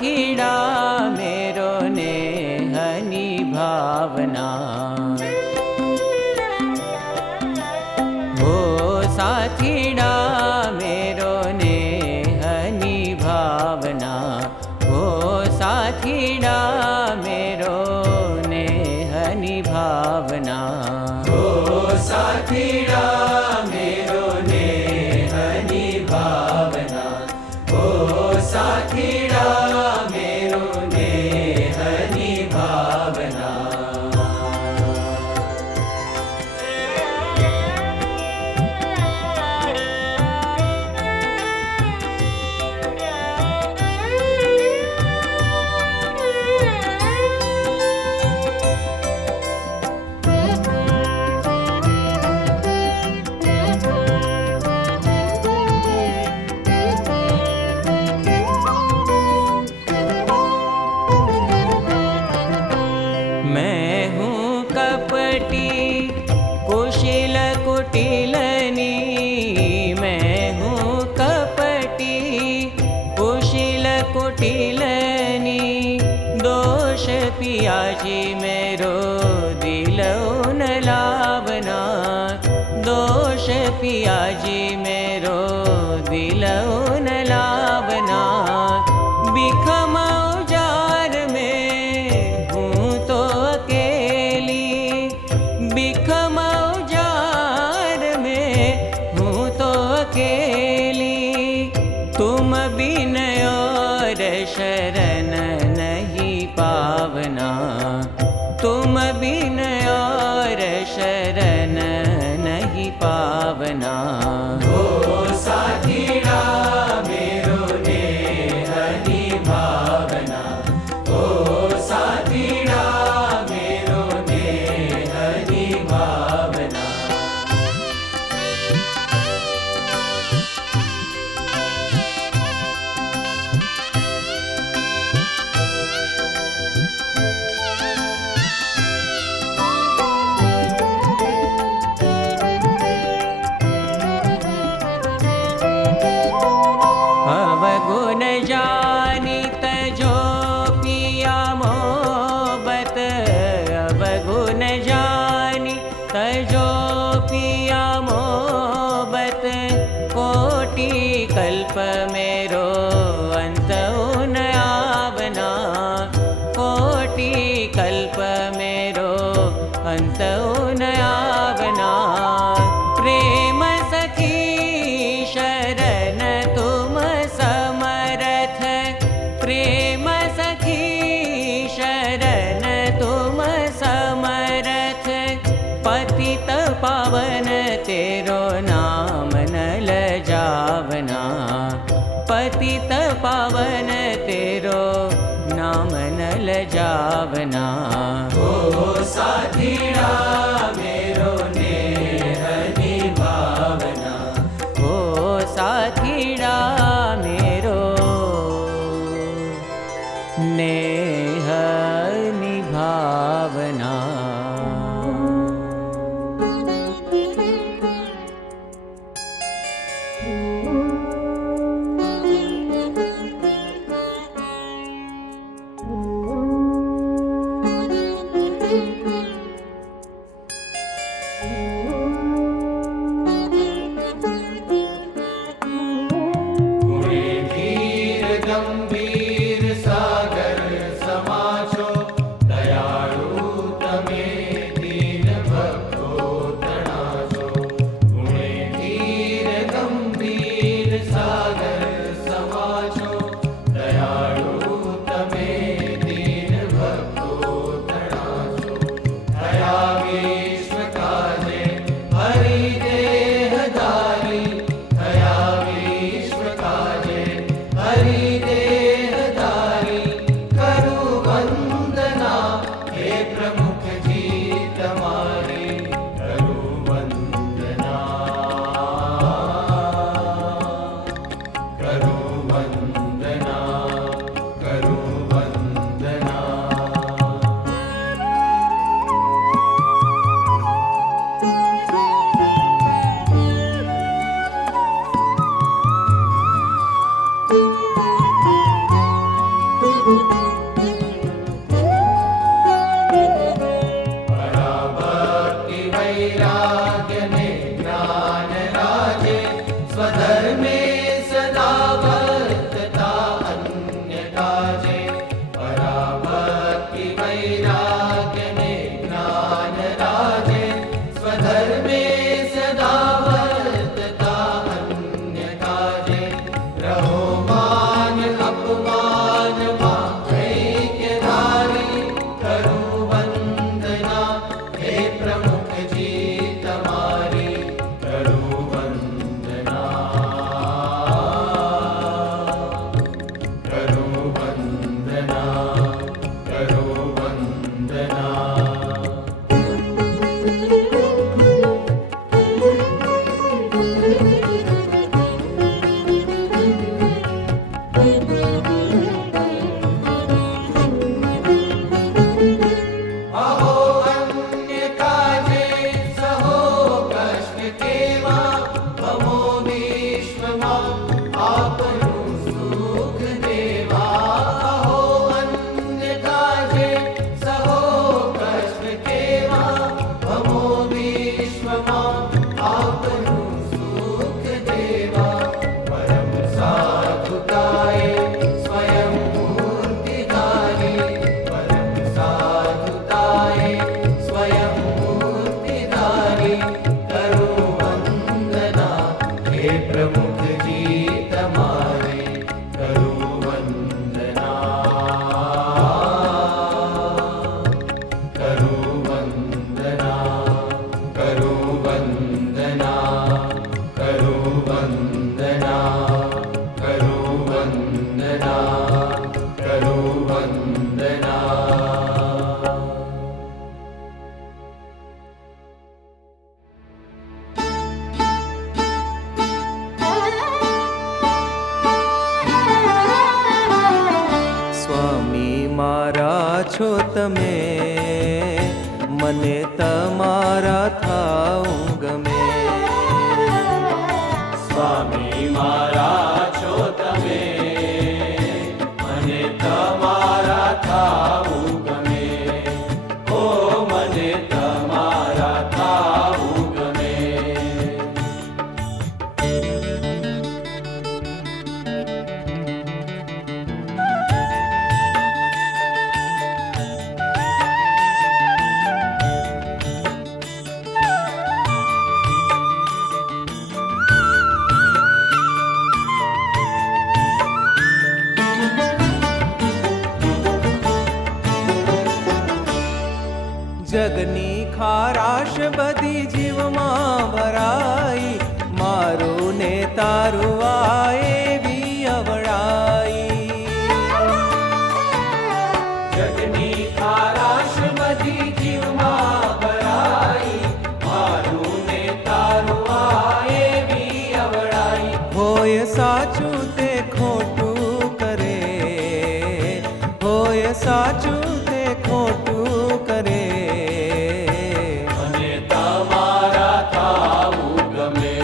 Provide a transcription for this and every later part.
साथीड़ा मेरो नेहनी भावना। हो साथीड़ा मेरो नेहनी भावना। हो साथीड़ा मेरो नेहनी भावना। हो साथीड़ा मेरो नेहनी भावना। हो साथीड़ा मेरो नेहनी भावना। मैं हूँ कपटी कुशिल कुटिलनी। मैं हूँ कपटी कुशिल कुटिलनी। दोष पियाजी मेरो दिलौन लावना। दोष पियाजी मेरो दिलौन लावना। बिखम उजार में हूँ तो अकेली। बिखम उजार में हूँ तो अकेली। तुम बिन और शरण नहीं पावना। तुम बिन और शरण नहीं पावना। हो साथीड़ा मेरो नेहनी भावना। हो साथीड़ा मेरो नेहनी भावना। अवगुण जानित जो पिया मोहब्बत। अवगुण जानित जो पिया मोहब्बत। कोटि कल्प मेरो अंत उन आवना। कोटि कल्प मेरो अंत उन आवना। प्रेम सखी शरण तुम समरथ। प्रेम सखी शरण तुम समरथ। पतित पावन तेरो नाम न लजावना। पतित पावन तेरो नाम न लजावना। हो साथीड़ा मेरो नेहनी भावना। हो साथीड़ा मेरो नेहनी भावना। गुणे धीर गंभीर सागर समाचो। दयाळु तमे दीन भक्तो तणाचो। गुणे धीर गंभीर सागर समाचो। दयाळु तमे दीन भक्तो तणाचो। दया विश्व काजे हरि देहधारी। दया विश्व काजे हरि देहधारी। करु वंदना हे प्रमुख जी तमारी। करु वंदना। करु वंदना। करु वंदना। તમારા થાઉં ગમે. સ્વામી મારા છો તમે, મને તમારા થાવું ગમે. ઓ મને તમારા થાવું ગમે. જગની ખારાશ બધી જીવમાં ભરાઈ, મારું ને તારું આ એવી અવળાઈ. જગની ખારાશ બધી જીવમાં ભરાઈ, મારું ને તારું આ એવી અવળાઈ. હોય સાચું તે ખોટું કરે, હોય સાચું તે ખોટું કરે. મને તમારા થાવું ગમે.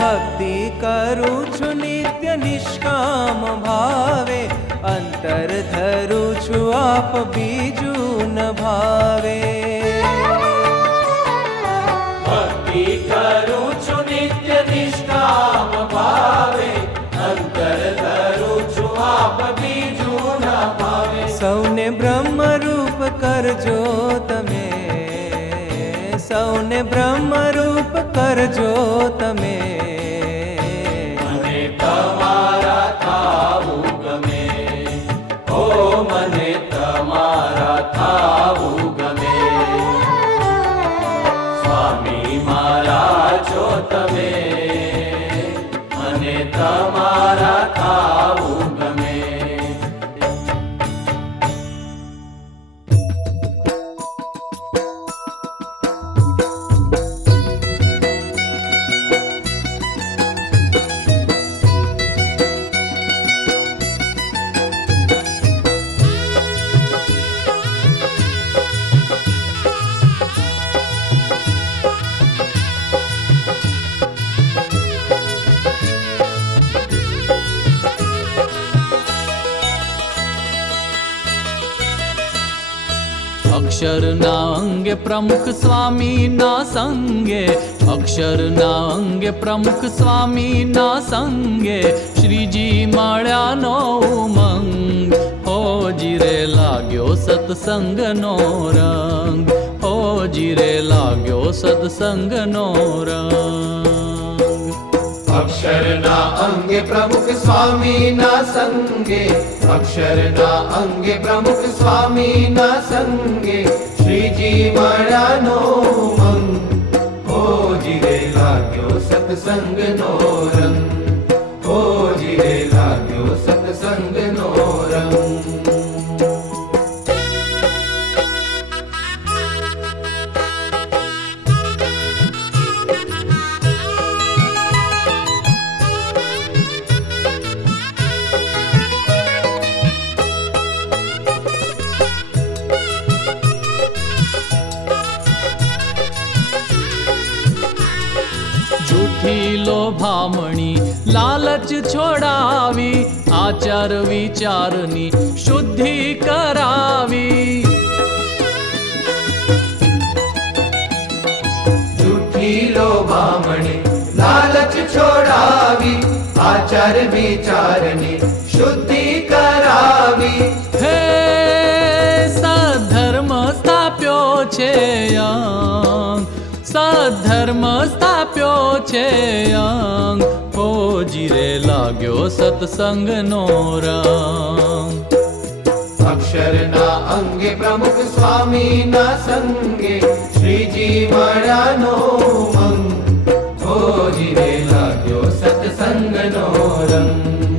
ભક્તિ કરું છું નિત્ય નિષ્કામ ભાવે, અંતર ધરું છું આપ બીજું ન ભાવે. ભક્તિ કરું છું નિત્ય નિષ્કામ ભાવે, અંતર ધરું છું આપ બીજું ના ભાવે. સૌને બ્રહ્મરૂપ કરજો તમે, સૌને બ્રહ્મરૂપ કરજો તમે. મને તમારા થાવું ગમે. ઓ મને તમારા થાવું ગમે. સ્વામી મારા છો તમે, મને તમારા થાવું ગમે. અક્ષરના અંગે પ્રમુખ સ્વામીના સંગે, અક્ષરના અંગે પ્રમુખ સ્વામીના સંગે, શ્રીજી મળ્યાનો ઉમંગ. હોજી રે લાગ્યો સત્સંગનો રંગ, હોજી રે લાગ્યો સત્સંગનો રંગ. અક્ષરના અંગે પ્રમુખ સ્વામીના સંગે, અક્ષરના અંગે પ્રમુખ સ્વામીના સંગે, શ્રીજી મળ્યાનો ઉમંગ. હોજી રે લાગ્યો સત્સંગનો રંગ, હોજી રે લાગ્યો સત્સંગનો રંગ. જૂઠી લોભામણી લાલચ છોડાવી, આચાર વિચારની શુદ્ધિ કરાવી. જૂઠી લોભામણી લાલચ છોડાવી, આચાર વિચારની શુદ્ધિ કરાવી. હે સધર્મ સ્થાપ્યો છે અંગ, સધર્મ સ્થાપ્યો છે અંગ. હોજી રે લાગ્યો સત્સંગનો રંગ. અક્ષરના અંગે પ્રમુખ સ્વામીના સંગે, શ્રીજી મળ્યાનો ઉમંગ. જીરે લાગ્યો સત્સંગનો રંગ.